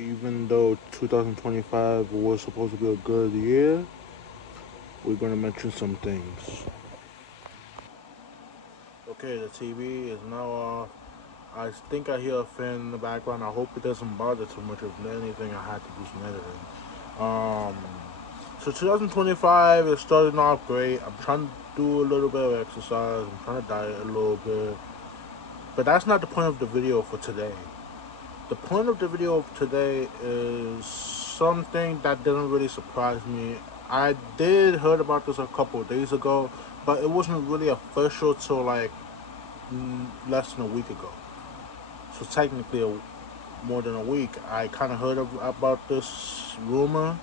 even though 2025 was supposed to be a good year, we're gonna mention some things. Okay, the TV is now off. I think I hear a fan in the background. I hope it doesn't bother too much. If anything, I had to do some editing. Um, so 2025 is starting off great. I'm trying to do a little bit of exercise. I'm trying to diet a little bit. But that's not the point of the video for today. The point of the video of today is something that didn't really surprise me. I did heard about this a couple of days ago, but it wasn't really official till like less than a week ago. So technically, more than a week. I kind of heard about this rumor,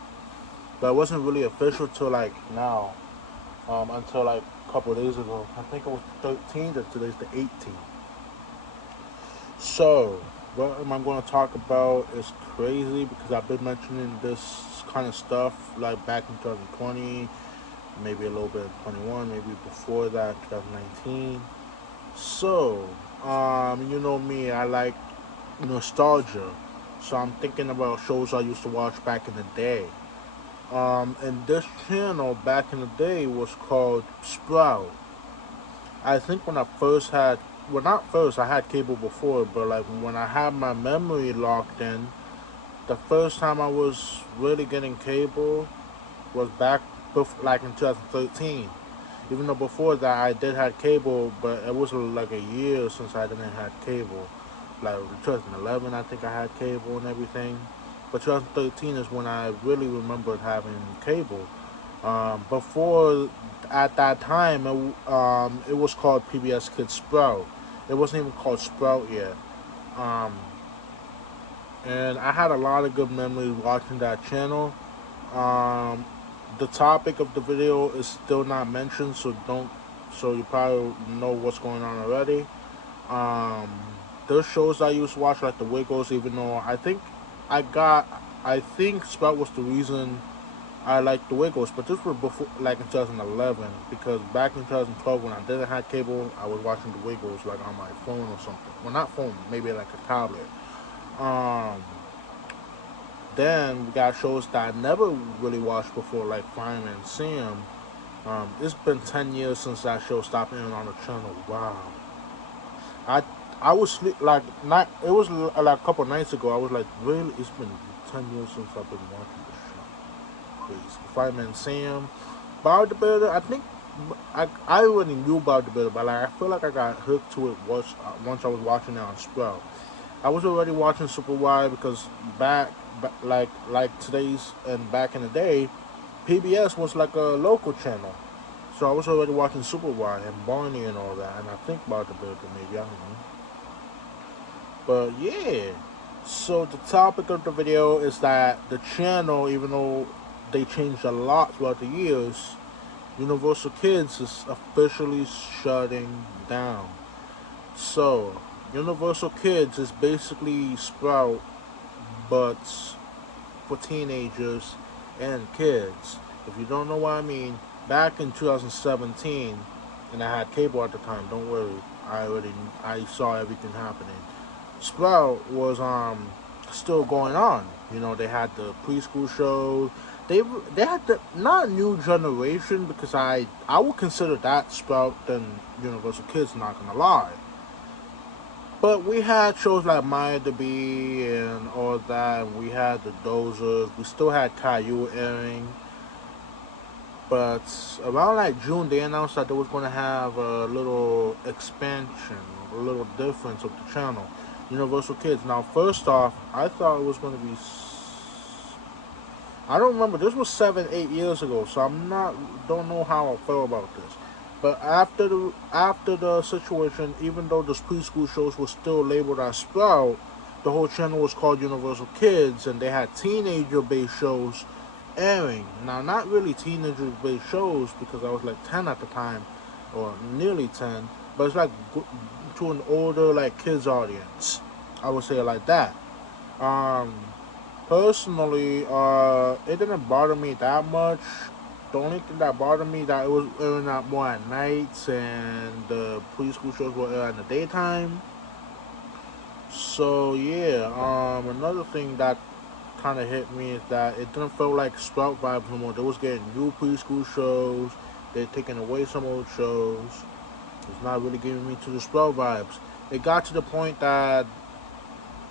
but it wasn't really official till like now. Until like a couple of days ago. I think it was the 13th, and today's the 18th. So, what am I going to talk about is crazy because I've been mentioning this kind of stuff like back in 2020, maybe a little bit in 21, maybe before that, 2019. So, you know me, I like nostalgia. So I'm thinking about shows I used to watch back in the day. And this channel back in the day was called Sprout. I think when I first had, well, not first, I had cable before, but like when I had my memory locked in, the first time I was really getting cable was back like in 2013. Even though before that I did have cable, but it was like a year since I didn't have cable. Like 2011, I think I had cable and everything. But 2013 is when I really remembered having cable. Before, at that time, it was called PBS Kids Sprout. It wasn't even called Sprout yet. Um, and I had a lot of good memories watching that channel. Um, the topic of the video is still not mentioned, so don't. So you probably know what's going on already. Um, there's shows I used to watch like The Wiggles, even though I got, I think Sprout was the reason I liked The Wiggles, but this was before, like in 2011, because back in 2012 when I didn't have cable, I was watching The Wiggles like on my phone or something. Well, not phone, maybe like a tablet. Um, then we got shows that I never really watched before, like Fireman and Sam. It's been 10 years since that show stopped airing on the channel. Wow. I I was like not. It was like a couple nights ago. I was like, really? It's been 10 years since I've been watching this show. Crazy. Fireman Sam, Bob the Builder. I think I already knew about the Builder, but like I feel like I got hooked to it once I was watching it on Sprout. I was already watching Super Wide because like today's and back in the day, PBS was like a local channel. So I was already watching Super Wide and Barney and all that, and I think about the Builder maybe, I don't know. But yeah, so the topic of the video is that the channel, even though they changed a lot throughout the years, Universal Kids is officially shutting down. So, Universal Kids is basically Sprout, but for teenagers and kids. If you don't know what I mean, back in 2017, and I had cable at the time. Don't worry, I saw everything happening. Sprout was still going on. You know, they had the preschool shows. They had the not new generation because I would consider that Sprout than Universal Kids. Not gonna lie. But we had shows like Maya the Bee and all that. And we had the Dozers. We still had Caillou airing. But around like June, they announced that they was going to have a little expansion, a little difference of the channel. Universal Kids. Now, first off, I thought it was going to be. I don't remember. This was 7, 8 years ago, so don't know how I felt about this. But after the situation, even though those preschool shows were still labeled as Sprout, the whole channel was called Universal Kids, and they had teenager-based shows airing. Now, not really teenager-based shows because I was like 10 at the time, or nearly 10. But it's like to an older like kids audience. I would say it like that. Um, Personally, it didn't bother me that much. The only thing that bothered me that it was airing out more at nights and the preschool shows were airing in the daytime. So yeah, another thing that kind of hit me is that it didn't feel like Sprout vibes no more. They was getting new preschool shows. They're taking away some old shows. It's not really giving me to the Sprout vibes. It got to the point that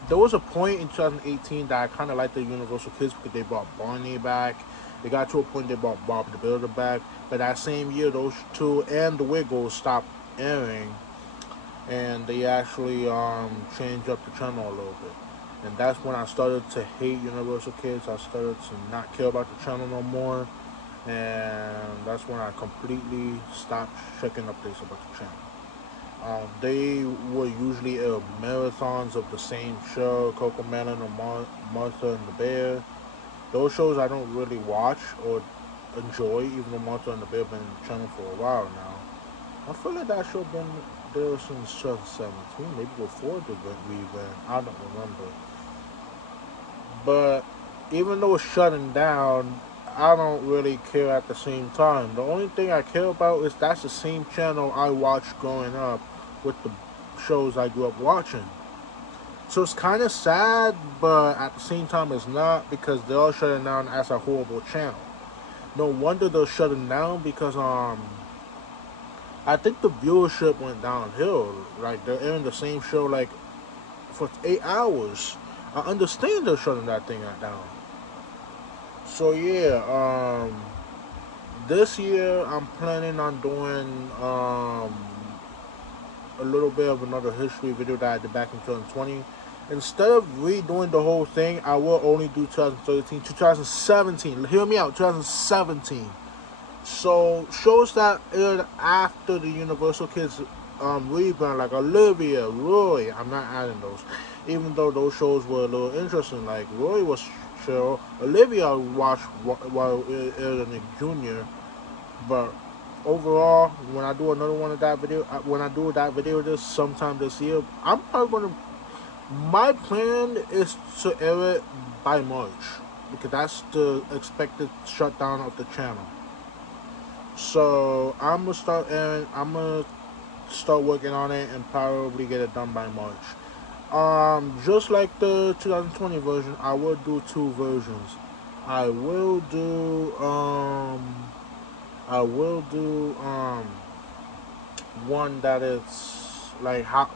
there was a point in 2018 that I kind of liked the Universal Kids because they brought Barney back. They got to a point they brought Bob the Builder back. But that same year, those two and the Wiggles stopped airing, and they actually changed up the channel a little bit. And that's when I started to hate Universal Kids. I started to not care about the channel no more, and that's when I completely stopped checking updates about the channel. They were usually marathons of the same show, Coco Melon or Martha and the Bear. Those shows I don't really watch or enjoy, even though Martha and the Bear been in the channel for a while now. I feel like that show been there since 2017, maybe before the revamp. I don't remember. But even though it's shutting down, I don't really care at the same time. The only thing I care about is that's the same channel I watched growing up with the shows I grew up watching. So it's kind of sad, but at the same time it's not, because they're all shutting down as a horrible channel. No wonder they're shutting down, because I think the viewership went downhill. Like, they're airing the same show like for 8 hours. I understand they're shutting that thing down. So yeah, this year I'm planning on doing a little bit of another history video that I did back in 2020. Instead of redoing the whole thing, I will only do 2013, 2017. Hear me out, 2017. So shows that aired after the Universal Kids rebrand, like Olivia, Roy. I'm not adding those, even though those shows were a little interesting. Like Roy was chill. Olivia I watched while it aired in the Junior, but overall, when I do another one of that video, when I do that video this sometime this year, I'm probably gonna. My plan is to air it by March, because that's the expected shutdown of the channel. So I'm gonna start airing. I'm gonna start working on it and probably get it done by March. Just like the 2020 version, I will do two versions. I will do one that is like how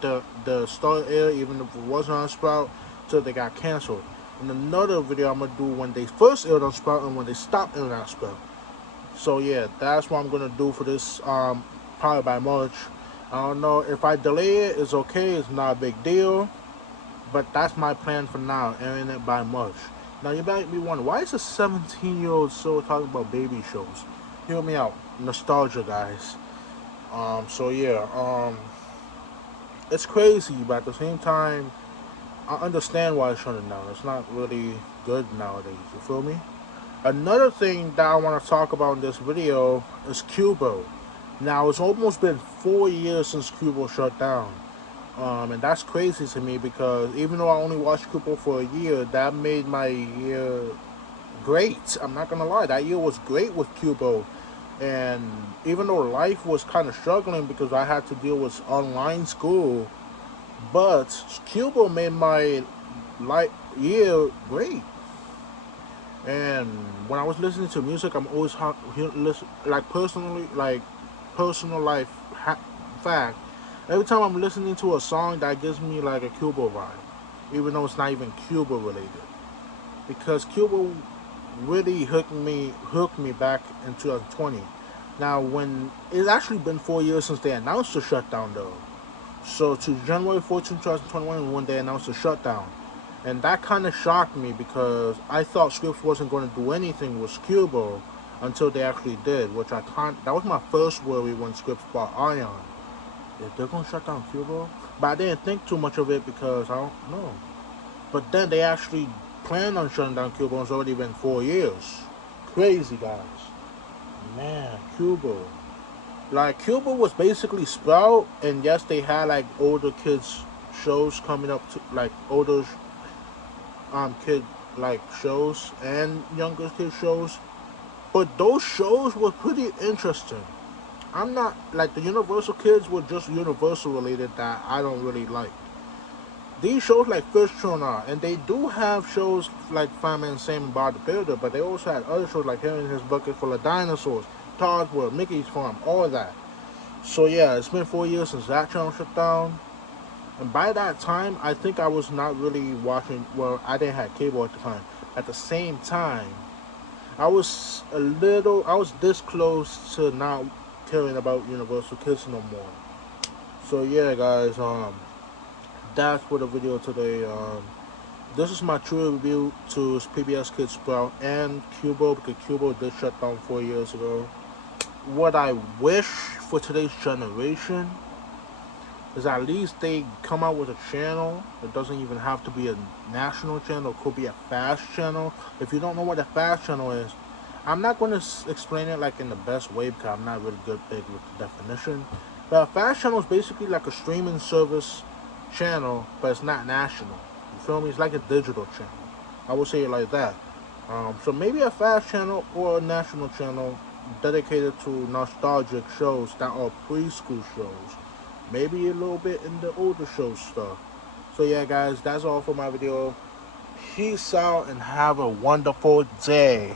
the start air, even if it wasn't on Sprout, till they got canceled. And another video I'm gonna do when they first aired on Sprout and when they stopped airing on Sprout. So yeah, that's what I'm gonna do for this. Probably by March. I don't know if I delay it. It's okay. It's not a big deal. But that's my plan for now, airing it by March. Now you might be wondering, why is a 17-year-old still talking about baby shows? Hear me out. Nostalgia, guys. So yeah. It's crazy, but at the same time, I understand why it's shutting down. It's not really good nowadays. You feel me? Another thing that I want to talk about in this video is Qubo. Now, it's almost been 4 years since Qubo shut down. And that's crazy to me, because even though I only watched Qubo for a year, that made my year great. I'm not going to lie. That year was great with Qubo. And even though life was kind of struggling because I had to deal with online school, but Qubo made my year great. And when I was listening to music, I'm always like personal life fact. Every time I'm listening to a song, that gives me like a Qubo vibe, even though it's not even Qubo related, because Qubo really hooked me back in 2020. Now, when it's actually been 4 years since they announced the shutdown, though. So to January 14, 2021, when they announced the shutdown. And that kind of shocked me, because I thought Scripps wasn't going to do anything with Qubo until they actually did, which that was my first worry when Scripps bought Ion. If they're going to shut down Qubo? But I didn't think too much of it because I don't know. But then they actually plan on shutting down Qubo. It's already been 4 years. Crazy, guys. Man, Qubo. Like, Qubo was basically Sprout, and yes, they had like older kids shows coming up to like older kid like shows and younger kid shows, but those shows were pretty interesting. I'm not like the Universal Kids were just Universal related that I don't really like. these shows like Fish Tuna, and they do have shows like Fireman Sam and Bob the Builder, but they also had other shows like Him and His Bucket Full of Dinosaurs, Todd's World, Mickey's Farm, all of that. So yeah, it's been 4 years since that channel shut down. And by that time, I think I was not really watching, well, I didn't have cable at the time. At the same time, I was this close to not caring about Universal Kids no more. So yeah, guys, that's for the video today. This is my true review to PBS Kids Sprout and Qubo, because Qubo did shut down 4 years ago. What I wish for today's generation is at least they come out with a channel. It doesn't even have to be a national channel. It could be a fast channel. If you don't know what a fast channel is, I'm not going to explain it like in the best way because I'm not really big with the definition. But a fast channel is basically like a streaming service channel, but it's not national. You feel me? It's like a digital channel. I would say it like that. So maybe a fast channel or a national channel dedicated to nostalgic shows that are preschool shows. Maybe a little bit in the older show stuff. So yeah, guys, that's all for my video. Peace out and have a wonderful day.